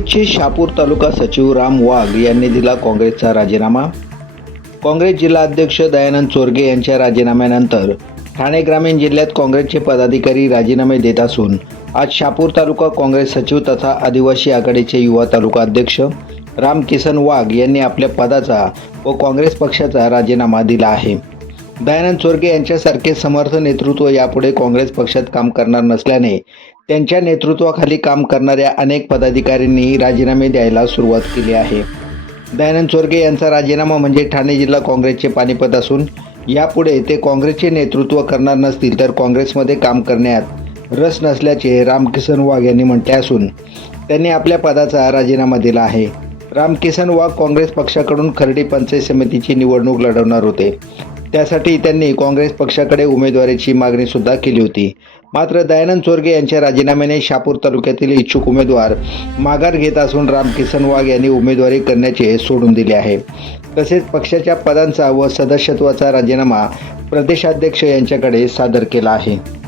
काँग्रेसचे शापूर तालुका सचिव राम वाघ यांनी दिला काँग्रेसचा राजीनामा. काँग्रेस जिल्हा अध्यक्ष दयानंद चोरगे यांच्या राजीनाम्यानंतर ठाणे ग्रामीण जिल्ह्यात काँग्रेसचे पदाधिकारी राजीनामे देत असून आज शापूर तालुका काँग्रेस सचिव तथा आदिवासी आघाडीचे युवा तालुका अध्यक्ष राम किसन वाघ यांनी आपल्या पदाचा व काँग्रेस पक्षाचा राजीनामा दिला आहे. दयानंद चोरगे यांच्यासारखे समर्थ नेतृत्व यापुढे काँग्रेस पक्षात काम करणार नसल्याने त्यांच्या नेतृत्वाखाली काम करणाऱ्या अनेक पदाधिकाऱ्यांनी राजीनामे द्यायला सुरुवात केली आहे. दयानंद चोरगे यांचा राजीनामा म्हणजे ठाणे जिल्हा काँग्रेसचे पानिपत असून यापुढे ते काँग्रेसचे नेतृत्व करणार नसतील तर काँग्रेसमध्ये काम करण्यात रस नसल्याचे रामकिसन वाघ यांनी म्हटले असून त्यांनी आपल्या पदाचा राजीनामा दिला आहे. रामकिसन वाघ काँग्रेस पक्षाकडून खर्डी पंचायत समितीची निवडणूक लढवणार होते. त्यासाठी त्यांनी काँग्रेस पक्षाकडे उमेदवारीची मागणीसुद्धा केली होती. मात्र दयानंद चोरगे यांच्या राजीनाम्याने शापूर तालुक्यातील इच्छुक उमेदवार माघार घेत असून रामकिसन वाघ यांनी उमेदवारी करण्याचे सोडून दिले आहे. तसेच पक्षाच्या पदांचा व सदस्यत्वाचा राजीनामा प्रदेशाध्यक्ष यांच्याकडे सादर केला आहे.